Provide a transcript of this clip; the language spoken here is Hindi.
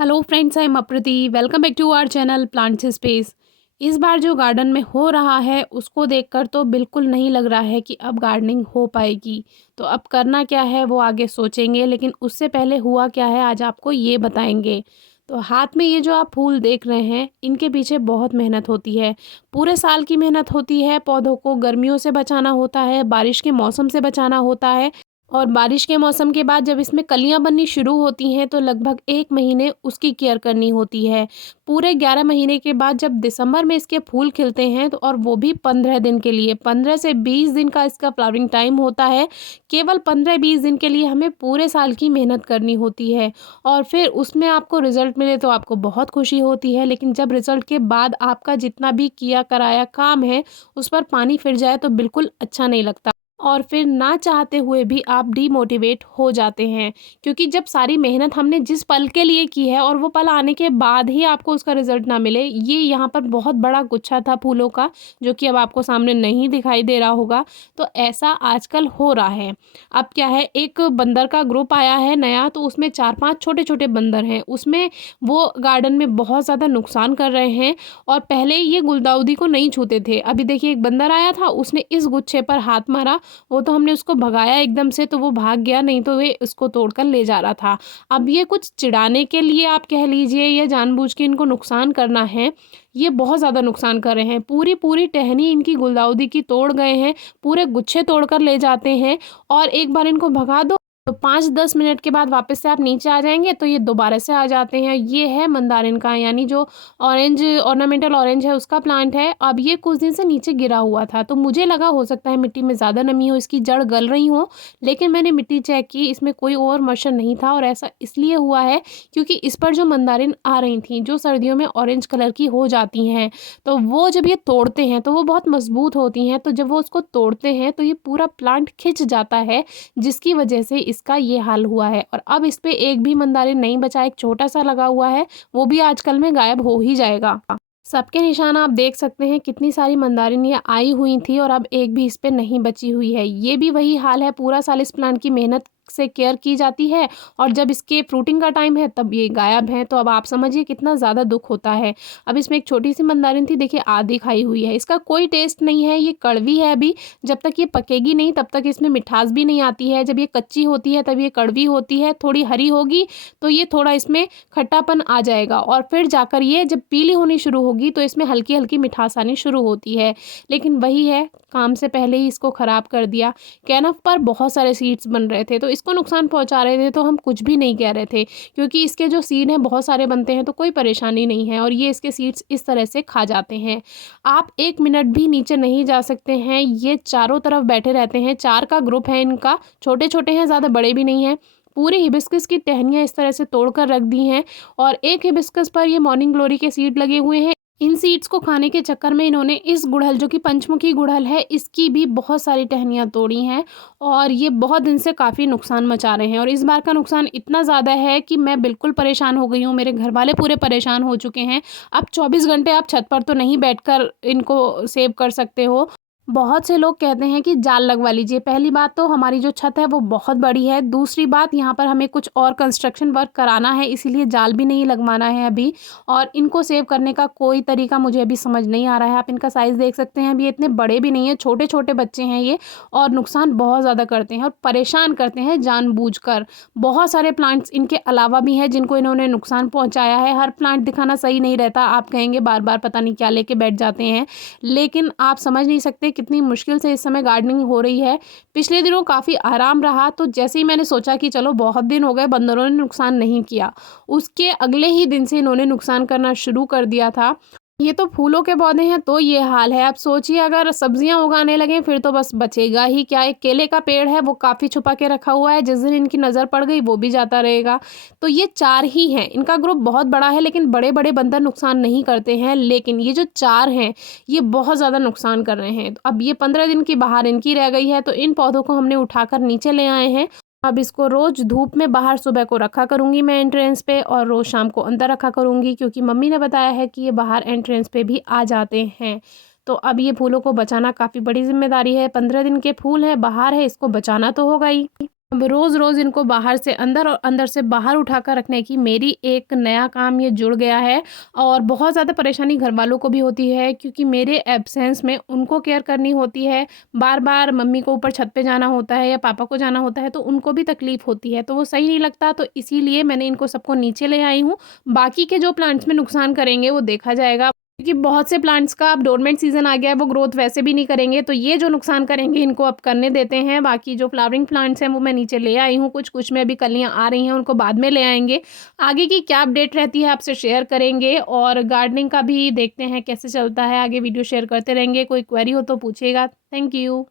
Hello friends, I am Aprati. Welcome back to our channel plants space. इस बार जो गार्डन में हो रहा है उसको देखकर तो बिल्कुल नहीं लग रहा है कि अब गार्डनिंग हो पाएगी। तो अब करना क्या है वो आगे सोचेंगे, लेकिन उससे पहले हुआ क्या है आज आपको ये बताएंगे। तो हाथ में ये जो आप फूल देख रहे हैं इनके पीछे बहुत मेहनत होती है। पूरे साल की मेहनत होती है। पौधों को गर्मियों से बचाना होता है, बारिश के मौसम से बचाना होता है, और बारिश के मौसम के बाद जब इसमें कलियां बननी शुरू होती हैं तो लगभग 1 महीने उसकी केयर करनी होती है। पूरे 11 महीने के बाद जब दिसंबर में इसके फूल खिलते हैं तो और वो भी 15 दिन के लिए, 15 से 20 दिन का इसका फ्लावरिंग टाइम होता है। केवल 15-20 दिन के लिए हमें पूरे साल की मेहनत करनी होती है और फिर उसमें आपको रिजल्ट मिले तो आपको बहुत खुशी होती है। लेकिन जब रिजल्ट के बाद आपका जितना भी किया कराया काम है उस पर पानी फिर जाए तो बिल्कुल अच्छा नहीं लगता, और फिर ना चाहते हुए भी आप डीमोटिवेट हो जाते हैं। क्योंकि जब सारी मेहनत हमने जिस पल के लिए की है और वो पल आने के बाद ही आपको उसका रिजल्ट ना मिले, ये यहाँ पर बहुत बड़ा गुच्छा था फूलों का, जो कि अब आपको सामने नहीं दिखाई दे रहा होगा। तो ऐसा आजकल हो रहा है। अब क्या है, एक बंदर का ग्रुप आया है नया, तो उसमें 4-5 छोटे छोटे बंदर हैं। उसमें वो गार्डन में बहुत ज़्यादा नुकसान कर रहे हैं और पहले ये गुलदाउदी को नहीं छूते थे। अभी देखिए, एक बंदर आया था, उसने इस गुच्छे पर हाथ मारा, वो तो हमने उसको भगाया एकदम से तो वो भाग गया, नहीं तो वे उसको तोड़कर ले जा रहा था। अब ये कुछ चिढ़ाने के लिए आप कह लीजिए या जानबूझ के इनको नुकसान करना है, ये बहुत ज़्यादा नुकसान कर रहे हैं। पूरी पूरी टहनी इनकी गुलदाउदी की तोड़ गए हैं, पूरे गुच्छे तोड़कर ले जाते हैं। और एक बार इनको भगा दो तो 5-10 मिनट के बाद वापस से आप नीचे आ जाएंगे तो ये दोबारा से आ जाते हैं। ये है मंदारिन का, यानी जो ऑरेंज ऑर्नामेंटल ऑरेंज है उसका प्लांट है। अब ये कुछ दिन से नीचे गिरा हुआ था तो मुझे लगा हो सकता है मिट्टी में ज़्यादा नमी हो, इसकी जड़ गल रही हो, लेकिन मैंने मिट्टी चेक की, इसमें कोई और मॉइस्चर नहीं था। और ऐसा इसलिए हुआ है क्योंकि इस पर जो मंदारिन आ रही थी जो सर्दियों में ऑरेंज कलर की हो जाती हैं, तो वो जब ये तोड़ते हैं तो वो बहुत मजबूत होती हैं, तो जब वो उसको तोड़ते हैं तो ये पूरा प्लांट खिंच जाता है, जिसकी वजह से इसका ये हाल हुआ है। और अब इस पे एक भी मंदारिन नहीं बचा, एक छोटा सा लगा हुआ है, वो भी आजकल में गायब हो ही जाएगा। सबके निशान आप देख सकते हैं, कितनी सारी मंदारिन ये आई हुई थी और अब एक भी इस पे नहीं बची हुई है। ये भी वही हाल है, पूरा साल इस प्लांट की मेहनत से केयर की जाती है और जब इसके फ्रूटिंग का टाइम है तब ये गायब है। तो अब आप समझिए कितना ज़्यादा दुख होता है। अब इसमें एक छोटी सी मंदारिन थी, देखिए आधी खाई हुई है, इसका कोई टेस्ट नहीं है, ये कड़वी है। अभी जब तक ये पकेगी नहीं तब तक इसमें मिठास भी नहीं आती है। जब ये कच्ची होती है तब ये कड़वी होती है, थोड़ी हरी होगी तो ये थोड़ा इसमें खट्टापन आ जाएगा और फिर जाकर ये जब पीली होनी शुरू होगी तो इसमें हल्की हल्की मिठास आनी शुरू होती है। लेकिन वही है, काम से पहले ही इसको ख़राब कर दिया। कैनफ पर बहुत सारे सीड्स बन रहे थे तो इसको नुकसान पहुंचा रहे थे, तो हम कुछ भी नहीं कह रहे थे क्योंकि इसके जो सीड हैं बहुत सारे बनते हैं तो कोई परेशानी नहीं है, और ये इसके सीड्स इस तरह से खा जाते हैं। आप 1 मिनट भी नीचे नहीं जा सकते हैं, ये चारों तरफ बैठे रहते हैं। 4 का ग्रुप है इनका, छोटे छोटे हैं, ज़्यादा बड़े भी नहीं हैं। पूरी हिबिस्कस की टहनियाँ इस तरह से तोड़कर रख दी हैं और एक हिबिस्कस पर ये मॉर्निंग ग्लोरी के सीड लगे हुए हैं। इन सीड्स को खाने के चक्कर में इन्होंने इस गुड़हल, जो कि पंचमुखी गुड़हल है, इसकी भी बहुत सारी टहनियाँ तोड़ी हैं और ये बहुत दिन से काफ़ी नुकसान मचा रहे हैं। और इस बार का नुकसान इतना ज़्यादा है कि मैं बिल्कुल परेशान हो गई हूँ, मेरे घर वाले पूरे परेशान हो चुके हैं। अब 24 घंटे आप छत पर तो नहीं बैठकर इनको सेव कर सकते हो। बहुत से लोग कहते हैं कि जाल लगवा लीजिए। पहली बात तो हमारी जो छत है वो बहुत बड़ी है, दूसरी बात यहाँ पर हमें कुछ और कंस्ट्रक्शन वर्क कराना है, इसीलिए जाल भी नहीं लगवाना है अभी। और इनको सेव करने का कोई तरीका मुझे अभी समझ नहीं आ रहा है। आप इनका साइज़ देख सकते हैं, अभी इतने बड़े भी नहीं है, छोटे छोटे बच्चे हैं ये, और नुकसान बहुत ज़्यादा करते हैं और परेशान करते हैं जानबूझकर। बहुत सारे प्लांट्स इनके अलावा भी हैं जिनको इन्होंने नुकसान पहुँचाया है। हर प्लांट दिखाना सही नहीं रहता, आप कहेंगे बार बार पता नहीं क्या लेके बैठ जाते हैं, लेकिन आप समझ नहीं सकते कितनी मुश्किल से इस समय गार्डनिंग हो रही है। पिछले दिनों काफ़ी आराम रहा, तो जैसे ही मैंने सोचा कि चलो बहुत दिन हो गए बंदरों ने नुकसान नहीं किया, उसके अगले ही दिन से इन्होंने नुकसान करना शुरू कर दिया था। ये तो फूलों के पौधे हैं तो ये हाल है। आप सोचिए अगर सब्जियां उगाने लगे फिर तो बस बचेगा ही क्या। एक केले का पेड़ है वो काफ़ी छुपा के रखा हुआ है, जिस दिन इनकी नज़र पड़ गई वो भी जाता रहेगा। तो ये 4 ही हैं, इनका ग्रुप बहुत बड़ा है लेकिन बड़े बड़े बंदर नुकसान नहीं करते हैं, लेकिन ये जो 4 हैं ये बहुत ज़्यादा नुकसान कर रहे हैं। तो अब ये 15 दिन की बाहर इनकी रह गई है, तो इन पौधों को हमने उठाकर नीचे ले आए हैं। अब इसको रोज़ धूप में बाहर सुबह को रखा करूँगी मैं एंट्रेंस पे, और रोज़ शाम को अंदर रखा करूँगी क्योंकि मम्मी ने बताया है कि ये बाहर एंट्रेंस पे भी आ जाते हैं। तो अब ये फूलों को बचाना काफ़ी बड़ी जिम्मेदारी है। 15 दिन के फूल हैं, बाहर है, इसको बचाना तो होगा ही। अब रोज़-रोज़ इनको बाहर से अंदर और अंदर से बाहर उठाकर रखने की मेरी एक नया काम ये जुड़ गया है और बहुत ज़्यादा परेशानी घरवालों को भी होती है क्योंकि मेरे एब्सेंस में उनको केयर करनी होती है। बार-बार मम्मी को ऊपर छत पे जाना होता है या पापा को जाना होता है तो उनको भी तकलीफ़ होती है, तो वो सही नहीं लगता, तो इसीलिए मैंने इनको सबको नीचे ले आई हूँ। बाकी के जो प्लांट्स में नुकसान करेंगे वो देखा जाएगा। क्योंकि बहुत से प्लांट्स का अब डोरमेंट सीज़न आ गया है, वो ग्रोथ वैसे भी नहीं करेंगे, तो ये जो नुकसान करेंगे इनको अब करने देते हैं। बाकी जो फ्लावरिंग प्लांट्स हैं वो मैं नीचे ले आई हूँ, कुछ में अभी कलियाँ आ रही हैं, उनको बाद में ले आएँगे। आगे की क्या अपडेट रहती है आपसे शेयर करेंगे और गार्डनिंग का भी देखते हैं कैसे चलता है, आगे वीडियो शेयर करते रहेंगे। कोई क्वेरी हो तो पूछिएगा। Thank you.